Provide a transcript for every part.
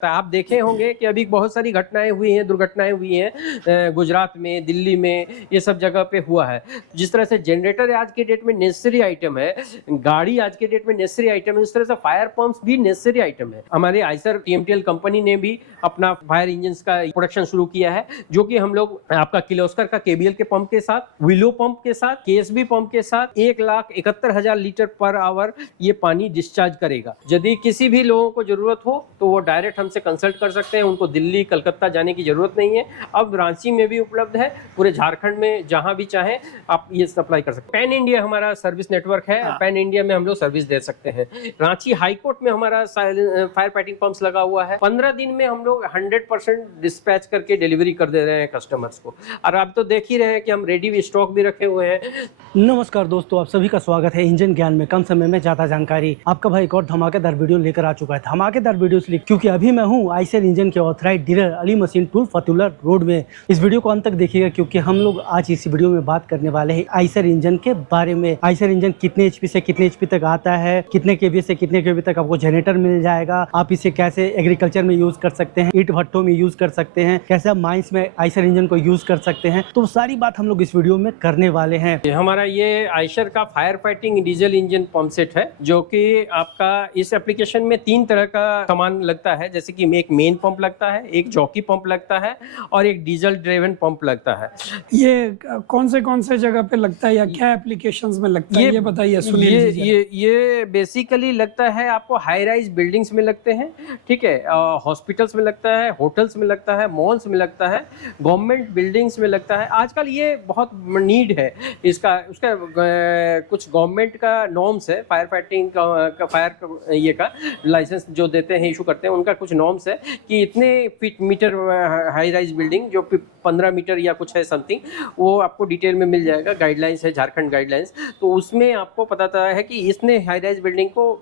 आप देखे होंगे कि अभी बहुत सारी घटनाएं हुई हैं, दुर्घटनाएं हुई हैं गुजरात में, दिल्ली में, ये सब जगह पे हुआ है। जिस तरह से जनरेटर आज के डेट में नेसेसरी आइटम है, गाड़ी आज के डेट में नेसेसरी आइटम है, उस तरह से फायर पंप्स भी नेसेसरी आइटम है। हमारे आइसर टीएमटीएल कंपनी ने भी अपना फायर इंजन का प्रोडक्शन शुरू किया है, जो कि हम लोग आपका किर्लोस्कर का केबीएल के पंप के साथ, विलो पंप के साथ, केएसबी पंप के साथ 1,71,000 लीटर पर आवर ये पानी डिस्चार्ज करेगा। यदि किसी भी लोगों को जरूरत हो तो वो डायरेक्ट हमसे कंसल्ट कर सकते हैं, उनको दिल्ली कलकत्ता जाने की जरूरत नहीं है। अब रांची में भी उपलब्ध है, पूरे झारखंड में जहां भी चाहें आप ये सप्लाई कर सकते हैं। पैन इंडिया हमारा सर्विस नेटवर्क है, पैन इंडिया में हम लोग सर्विस दे सकते हैं। रांची हाईकोर्ट में हमारा फायर फाइटिंग पंप्स लगा हुआ है। 15 दिन में हम लोग 100% डिस्पैच करके डिलीवरी कर दे रहे हैं कस्टमर्स को। और आप तो देख ही रहे हैं कि हम रेडी स्टॉक भी रखे हुए हैं। नमस्कार दोस्तों, आप सभी का स्वागत है इंजन ज्ञान में। कम समय में ज्यादा जानकारी, आपका भाई एक और धमाकेदार वीडियो लेकर आ चुका है। धमाकेदार वीडियो इसलिए क्योंकि अभी मैं हूं आइसर इंजन के authorised dealer Ali machine tool Fatullah road में। इस वीडियो को अंत तक देखिएगा क्योंकि हम लोग आज इस वीडियो में बात करने वाले हैं आइसर इंजन के बारे में। आइसर इंजन कितने एचपी से कितने एचपी तक आता है, कितने केवी से कितने केवी तक आपको जनरेटर मिल जाएगा, आप इसे कैसे एग्रीकल्चर में यूज कर सकते हैं, ईंट भट्टों में यूज कर सकते हैं, कैसे आप माइंस में आइसर इंजन को यूज कर सकते हैं, तो सारी बात हम लोग इस वीडियो में करने वाले हैं। हमारा ये आइसर का fire fighting diesel engine pump set है, जो कि आपका इस एप्लीकेशन में 3 तरह का सामान लगता है। जैसे कि एक मेन पंप लगता है, एक जॉकी पंप लगता है और एक डीजल ड्रिवन पंप लगता है। ये कौन से जगह पे लगता है या क्या एप्लीकेशंस में लगता है, ये बताइए सुनील जी। ये बेसिकली लगता है आपको हाई राइज बिल्डिंग्स में लगते हैं, ठीक है, हॉस्पिटल्स में लगता है, होटल्स में लगता है, मॉल्स में लगता है, गवर्नमेंट बिल्डिंग्स में लगता है। आजकल ये बहुत नीड है इसका। उसका कुछ गवर्नमेंट का नॉर्म्स है, फायर फाइटिंग का फायर ये का लाइसेंस जो देते हैं, इशू करते हैं, उनका कुछ नॉर्म्स है कि इतने feet metre high rise building जो 15 मीटर या कुछ है समथिंग, वो आपको डिटेल में मिल जाएगा। गाइडलाइंस है, झारखंड गाइडलाइंस, तो उसमें आपको पता है कि इसने हाई राइज बिल्डिंग को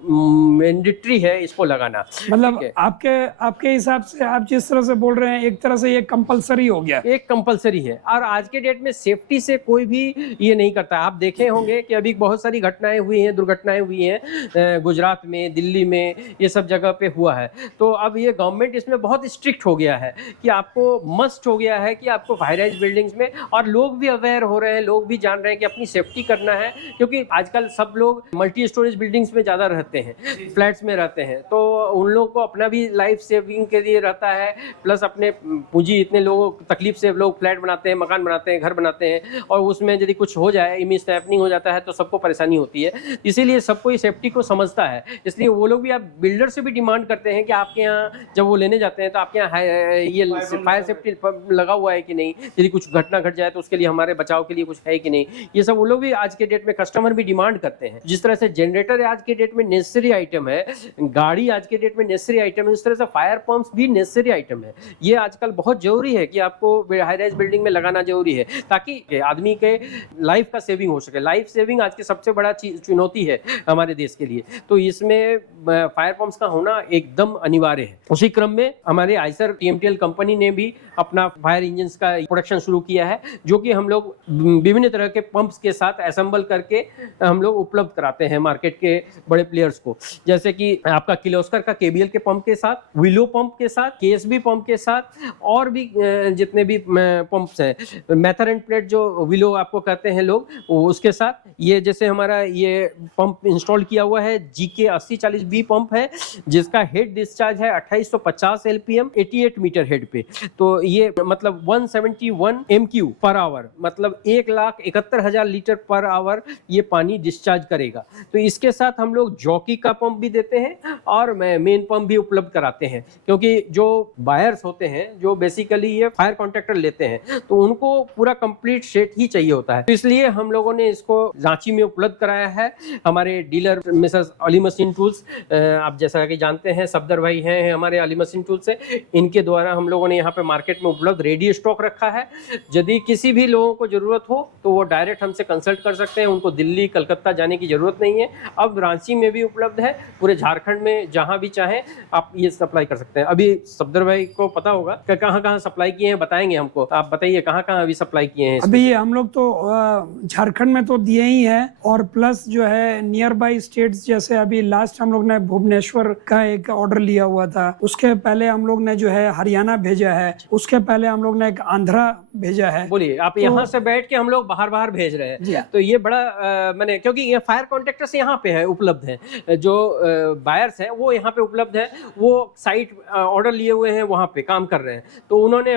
मैंडेटरी है इसको लगाना। मतलब आपके हिसाब से आप जिस तरह से बोल रहे हैं, एक तरह से ये कंपलसरी हो गया, एक कंपलसरी है। और आज के डेट में सेफ्टी से कोई भी ये नहीं करता। आप देखे होंगे कि अभी बहुत सारी घटनाएं हुई हैं, दुर्घटनाएं हुई हैं गुजरात में, दिल्ली में, ये सब जगह पे हुआ है। तो अब ये गवर्नमेंट इसमें बहुत स्ट्रिक्ट हो गया है कि आपको मस्ट हो गया है कि आपको हाई राइज बिल्डिंग्स में, और लोग भी अवेयर हो रहे हैं, लोग भी जान रहे हैं कि अपनी सेफ्टी करना है। क्योंकि आजकल सब लोग मल्टी स्टोरेज बिल्डिंग्स में ज्यादा रहते हैं, फ्लैट्स में रहते हैं, तो उन लोगों को अपना भी लाइफ सेविंग के लिए रहता है, प्लस अपने पूंजी, इतने लोगों तकलीफ से लोग फ्लैट बनाते हैं, मकान बनाते हैं, घर बनाते हैं, और उसमें यदि कुछ हो जाए, मिस हैपनिंग हो जाता है, तो सबको परेशानी होती है। इसीलिए सबको ये सेफ्टी को समझता है। इसलिए वो लोग भी, आप बिल्डर से भी डिमांड करते हैं कि आपके यहाँ जब वो लेने जाते हैं तो आपके यहाँ ये फायर सेफ्टी लगा हुआ है कि नहीं, यदि कुछ घटना घट जाए तो उसके लिए, हमारे बचाव के लिए कुछ है कि नहीं। ये सब वो लोग भी आज के डेट में कस्टमर भी डिमांड करते हैं। जिस तरह से जनरेटर आज के डेट में नेसेसरी आइटम है, गाड़ी आज के डेट में नेसेसरी आइटम है, उस तरह से फायर पंप्स भी नेसेसरी आइटम है। ये आजकल बहुत जरूरी है कि आपको हाई राइज बिल्डिंग में लगाना जरूरी है, ताकि आदमी के लाइफ का सेविंग हो सके। लाइफ सेविंग आज की सबसे बड़ा चुनौती है हमारे देश के लिए, तो इसमें फायर पंप्स का होना एकदम अनिवार्य है। उसी क्रम में हमारे आइसर टीएमटीएल कंपनी ने भी अपना फायर इंजन का प्रोडक्शन शुरू किया है, जो कि हम लोग विभिन्न तरह के पंप्स के साथ असेंबल करके हम लोग उपलब्ध कराते हैं मार्केट के बड़े प्लेयर्स को। जैसे कि आपका किर्लोस्कर का केबीएल के पंप के साथ, विलो पंप के साथ, केएसबी पंप के साथ, और भी जितने भी पंप्स हैं, मेथर एंड प्लेट जो विलो आपको कहते हैं लोग, उसके साथ ये जैसे हमारा ये पंप इंस्टॉल किया हुआ है, GK 8040B पंप है, जिसका हेड डिस्चार्ज है 2850 LPM 88 मीटर हेड पे। तो ये मतलब 171 MQ पर आवर, मतलब 1,71,000 लीटर पर आवर ये पानी डिस्चार्ज करेगा। तो इसके साथ हम लोग जॉकी का पंप भी देते हैं और मेन पंप भी उपलब्ध कराते हैं, क्योंकि जो बायर्स होते हैं, जो बेसिकली ये फायर कॉन्ट्रैक्टर लेते हैं, तो उनको पूरा कंप्लीट सेट ही चाहिए होता है। तो इसलिए हम लोगों ने इसको रांची में उपलब्ध कराया है। हमारे dealer Mrs Ali machine tools, आप जैसा कि जानते हैं सफदर भाई हैं हमारे अली मशीन टूल्स से, इनके द्वारा हम लोगों ने यहाँ पे मार्केट में उपलब्ध रेडी स्टॉक रखा है। यदि किसी भी लोगों को जरूरत हो तो वो डायरेक्ट हमसे कंसल्ट कर सकते हैं, उनको दिल्ली कलकत्ता जाने की जरूरत नहीं है। अब रांची में भी उपलब्ध है, पूरे झारखंड में जहां भी चाहें आप ये सप्लाई कर सकते हैं। अभी सफदर भाई को पता होगा कि कहाँ सप्लाई किए हैं, बताएंगे हमको। आप बताइए कहाँ अभी सप्लाई किए हैं। अभी हम लोग तो झारखंड में तो दिए ही है, और प्लस जो है नियर बाई स्टेट्स, जैसे अभी लास्ट हम लोग ने भुवनेश्वर का एक ऑर्डर लिया हुआ था, उसके पहले हम लोग ने जो है हरियाणा भेजा है, उसके पहले हम लोग ने एक आंध्रा भेजा है। बोलिए आप यहाँ से बैठ के हम लोग बाहर भेज रहे जी हैं, हाँ। तो ये बड़ा मैंने, क्योंकि ये फायर कॉन्ट्रैक्टर्स यहाँ पे है, उपलब्ध हैं, जो बायर्स हैं वो यहाँ पे उपलब्ध है, वो साइट ऑर्डर लिए हुए हैं, वहाँ पे काम कर रहे हैं, तो उन्होंने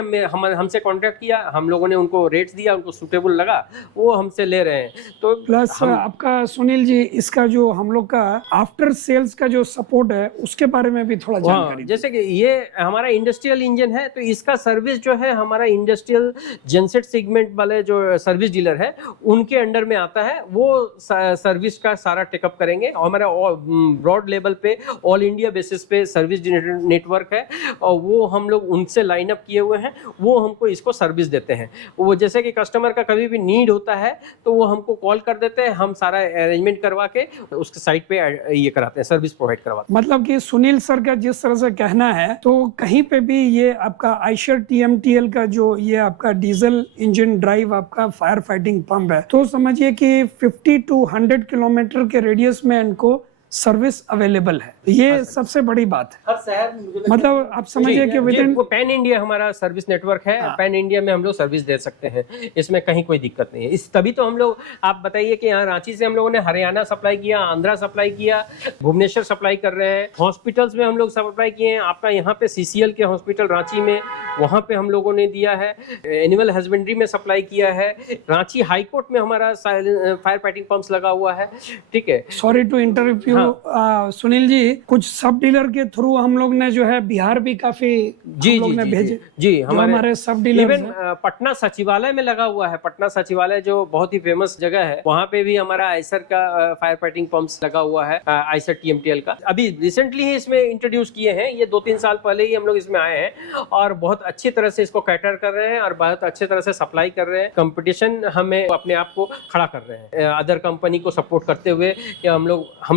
हमसे कांटेक्ट किया, हम लोगों ने उनको रेट्स दिया, उनको सूटेबल लगा, वो हमसे ले रहे हैं। तो प्लस आपका सुनील जी, इसका जो हम लोग का आफ्टर सेल्स का जो सपोर्ट है उसके बारे में भी थोड़ा जानकारी। जैसे कि ये हमारा इंडस्ट्रियल इंजन है, तो इसका सर्विस जो है हमारा इंडस्ट्रियल जेनसेट सेगमेंट वाले जो सर्विस डीलर है उनके अंडर में आता है, वो सर्विस का सारा टेकअप करेंगे। हमारा ब्रॉड लेवल पे ऑल इंडिया बेसिस पे सर्विस नेटवर्क है, और वो हम लोग उनसे लाइन अप किए हुए हैं, वो हमको इसको सर्विस देते हैं। वो जैसे कि कस्टमर का कभी भी नीड होता है तो वो हमको कॉल कर देते हैं, हम सारा अरेंजमेंट करवा के उसके साइट पे ये कराते हैं, सर्विस प्रोवाइड करवाते हैं। मतलब कि सुनील सर का जिस तरह से कहना है, तो कहीं पे भी ये आपका आइशर TMTL का जो ये आपका डीजल इंजन ड्राइव आपका फायर फाइटिंग पंप है, तो समझिए कि 50 to 100 किलोमीटर के रेडियस में इनको सर्विस अवेलेबल है। ये सबसे बड़ी बात है। हर शहर में मुझे मतलब आप समझिए कि विदिन पैन इंडिया हमारा सर्विस नेटवर्क है, पैन इंडिया में हम लोग सर्विस दे सकते हैं, इसमें कहीं कोई दिक्कत नहीं है। इस तभी तो हम लोग, आप बताइए कि यहाँ रांची से हम लोगों ने हरियाणा सप्लाई किया, आंध्रा सप्लाई किया, भुवनेश्वर सप्लाई कर रहे हैं, हॉस्पिटल्स में हम लोग सप्लाई किए हैं। आपका यहाँ पे CCL के हॉस्पिटल रांची में, वहाँ पे हम लोगों ने दिया है, एनिमल हस्बेंड्री में सप्लाई किया है, रांची हाईकोर्ट में हमारा फायर फाइटिंग पंप्स लगा हुआ है। ठीक है, sorry to interrupt Sunil ji, कुछ सब डीलर के थ्रू हम लोग ने जो है बिहार भी काफी हम लोग ने भेजे। जी हमारे सब डीलर इवन पटना सचिवालय में लगा हुआ है। पटना सचिवालय जो बहुत ही फेमस जगह है, वहाँ पे भी हमारा आइसर का फायर फाइटिंग पंप्स लगा हुआ है, आइसर TMTL का। अभी रिसेंटली ही इसमें इंट्रोड्यूस किए हैं, ये 2-3 साल पहले ही हम लोग इसमें आए हैं, और बहुत अच्छी तरह से इसको कैटर कर रहे हैं और बहुत अच्छे तरह से सप्लाई कर रहे हैं। कंपटीशन हमें अपने आप को खड़ा कर रहे हैं, अदर कंपनी को सपोर्ट करते हुए कि हम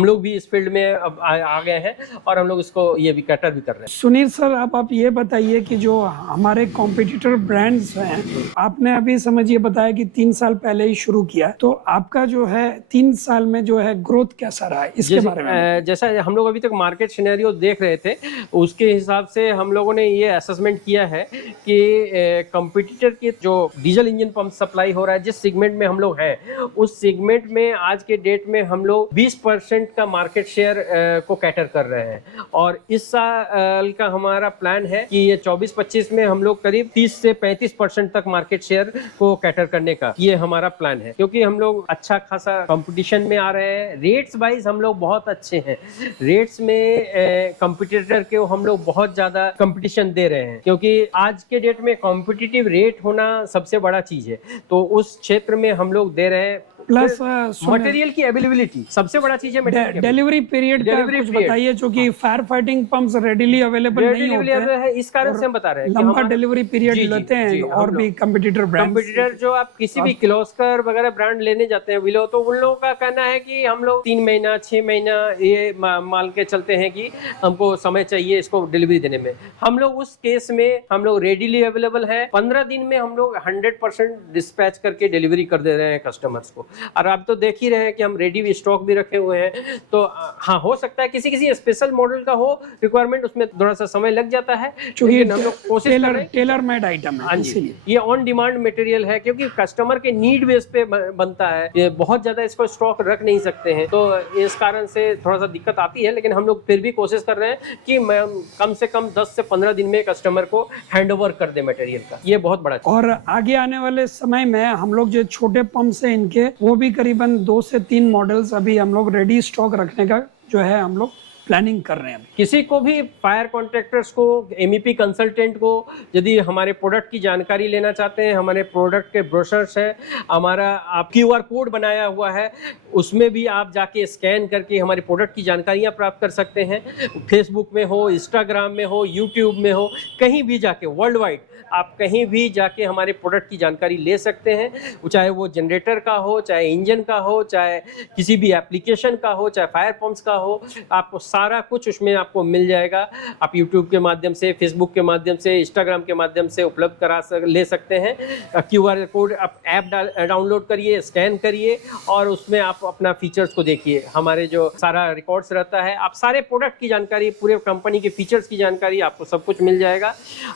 लोग भी इस फील्ड में अब आ गए हैं, और हम लोग इसको ये भी कैटर भी कर रहे हैं। सुनील सर, आप ये बताइए कि जो हमारे कॉम्पिटिटर ब्रांड्स हैं, आपने अभी समझिए बताया कि 3 साल पहले ही शुरू किया, तो आपका जो है 3 साल में जो है ग्रोथ कैसा रहा है, इसके बारे में? जैसा हम लोग अभी तक मार्केट सिनेरियो देख रहे थे, उसके हिसाब से हम लोगों ने ये असेसमेंट किया है कि कंपटीटर के जो डीजल इंजन पंप सप्लाई हो रहा है, जिस सेगमेंट में हम लोग हैं, उस सेगमेंट में आज के डेट में हम लोग 20% का मार्केट शेयर को कैटर कर रहे हैं। और इस साल का हमारा प्लान है कि ये 24-25 में हम लोग करीब 30 से 35% तक मार्केट शेयर को कैटर करने का ये हमारा प्लान है, क्योंकि हम लोग अच्छा खासा कंपटीशन में आ रहे हैं। रेट्स वाइज हम लोग बहुत अच्छे हैं, रेट्स में कंपटीटर के हम लोग बहुत ज्यादा कंपटीशन दे रहे हैं, क्योंकि आज के डेट में कॉम्पिटिटिव रेट होना सबसे बड़ा चीज है, तो उस क्षेत्र में हम लोग दे रहे हैं। प्लस मटेरियल की अवेलेबिलिटी सबसे बड़ा चीज है। डिलीवरी पीरियड का कुछ बताइए, क्योंकि fire fighting pumps readily available नहीं होते हैं, इस कारण से हम बता रहे हैं लंबा डिलीवरी पीरियड लेते हैं। और भी कंपटीटर जो आप किसी भी किर्लोस्कर वगैरह ब्रांड लेने जाते हैं विलो, तो उन लोगों का कहना है कि हम लोग 3 महीना 6 महीना ये मान के चलते हैं कि हमको समय चाहिए इसको डिलीवरी देने में। हम लोग उस केस में हम लोग रेडीली अवेलेबल है, 15 दिन में हम लोग 100% डिस्पैच करके डिलीवरी कर दे रहे हैं कस्टमर्स को। और आप तो देख ही रहे हैं कि हम रेडी स्टॉक भी रखे हुए हैं, तो हाँ, हो सकता है किसी स्पेशल मॉडल का हो रिक्वायरमेंट, उसमें थोड़ा सा समय लग जाता है, क्योंकि हम लोग कोशिश कर रहे हैं। टेलर मेड आइटम है, इसीलिए ये ऑन डिमांड मटेरियल है, क्योंकि कस्टमर के नीड बेस पे बनता है, ये बहुत ज्यादा इसको स्टॉक रख नहीं सकते हैं, तो इस कारण से थोड़ा सा दिक्कत आती है। लेकिन हम लोग फिर भी कोशिश कर रहे हैं कि कम से कम 10 से 15 दिन में कस्टमर को हैंड ओवर कर दे मटेरियल का, ये बहुत बड़ा। और आगे आने वाले समय में हम लोग जो छोटे पंप है इनके, वो भी करीबन 2 से 3 मॉडल्स अभी हम लोग रेडी स्टॉक रखने का जो है हम लोग प्लानिंग कर रहे हैं। किसी को भी फायर कॉन्ट्रैक्टर्स को, MEP कंसल्टेंट को यदि हमारे प्रोडक्ट की जानकारी लेना चाहते हैं, हमारे प्रोडक्ट के ब्रोशर्स है, हमारा आप QR कोड बनाया हुआ है, उसमें भी आप जाके स्कैन करके हमारे प्रोडक्ट की जानकारियां प्राप्त कर सकते हैं। फेसबुक में हो, इंस्टाग्राम में हो, यूट्यूब में हो, कहीं भी जाके वर्ल्ड वाइड आप कहीं भी जाके हमारे प्रोडक्ट की जानकारी ले सकते हैं, चाहे वो जनरेटर का हो, चाहे इंजन का हो, चाहे किसी भी एप्लीकेशन का हो, चाहे फायर पंप्स का हो, आपको सारा कुछ उसमें आपको मिल जाएगा। आप यूट्यूब के माध्यम से, फेसबुक के माध्यम से, इंस्टाग्राम के माध्यम से उपलब्ध ले सकते हैं। QR कोड आप ऐप डाउनलोड करिए, स्कैन करिए और उसमें आप अपना फीचर्स को देखिए। हमारे जो सारा रिकॉर्ड्स रहता है, आप सारे प्रोडक्ट की जानकारी, पूरे कंपनी के फीचर्स की जानकारी आपको सब कुछ मिल जाएगा।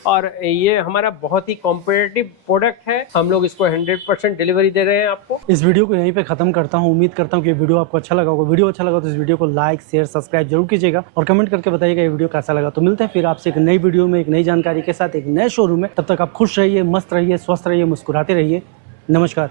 और ये हमारा बहुत ही कॉम्पिटिटिव प्रोडक्ट है। हम लोग इसको 100% डिलीवरी दे रहे हैं आपको। इस वीडियो को यहीं पे खत्म करता हूँ। उम्मीद करता हूँ कि वीडियो आपको अच्छा लगा होगा। वीडियो अच्छा लगा तो इस वीडियो को लाइक, शेयर, सब्सक्राइब जरूर कीजिएगा और कमेंट करके बताइएगा ये वीडियो कैसा लगा। तो मिलते हैं फिर आपसे एक नई वीडियो में, एक नई जानकारी के साथ, एक नए शोरूम में। तब तक आप खुश रहिए, मस्त रहिए, स्वस्थ रहिए, मुस्कुराते रहिए। नमस्कार।